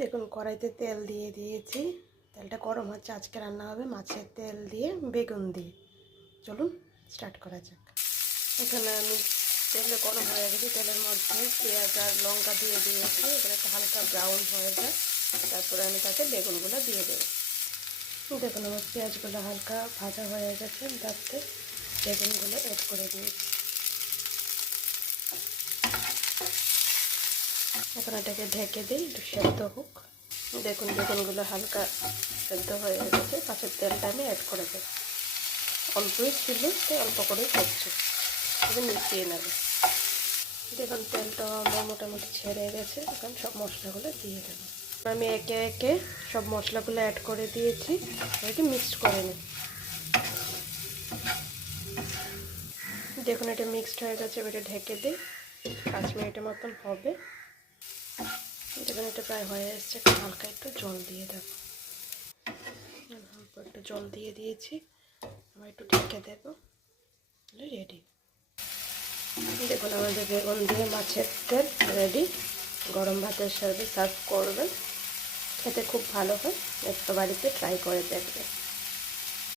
দেখুন কড়াইতে তেল দিয়ে দিয়েছি, তেলটা গরম হচ্ছে। আজকে রান্না হবে মাছের তেল দিয়ে বেগুন দিয়ে। চলুন স্টার্ট করা যাক। এখানে আমি তেলে গরম হয়ে গেছি, তেলের মধ্যে পেঁয়াজ আর লঙ্কা দিয়ে দিয়েছি। এখানে একটা হালকা ব্রাউন হয়ে যায়, তারপরে আমি তাতে বেগুনগুলো দিয়ে দেবো। দেখুন আমার পেঁয়াজগুলো হালকা ভাজা হয়ে গেছে, তাতে বেগুনগুলো অ্যাড করে দিয়েছি। এখন এটাকে ঢেকে দিই, একটু সেদ্ধ হোক। দেখুন বেগুনগুলো হালকা সেদ্ধ হয়ে গেছে, পাশের তেলটা আমি অ্যাড করে দেবো। অল্পই ছিল তাই অল্প করেই করছি, শুধু মিশিয়ে নেব। দেখুন তেলটাও আমার মোটামুটি ছেড়ে গেছে, এখন সব মশলাগুলো দিয়ে দেবো। আমি একে একে সব মশলাগুলো অ্যাড করে দিয়েছি, এটাকে মিক্সড করে নিই। দেখুন এটা মিক্সড হয়ে গেছে, এটা ঢেকে দিই। 5 মিনিটের মতন হবে। দেখুন এটা প্রায় হয়ে এসছে, হালকা একটু জল দিয়ে দেবো। হালকা একটু জল দিয়ে দিয়েছি, আবার একটু ঢেকে দেবো, রেডি। দেখুন আমাদের বেগুন দিয়ে মাছের তেল রেডি। গরম ভাতের সাথে সার্ভ করবেন, খেতে খুব ভালো হয়। একটু বাড়িতে ট্রাই করে দেখবেন।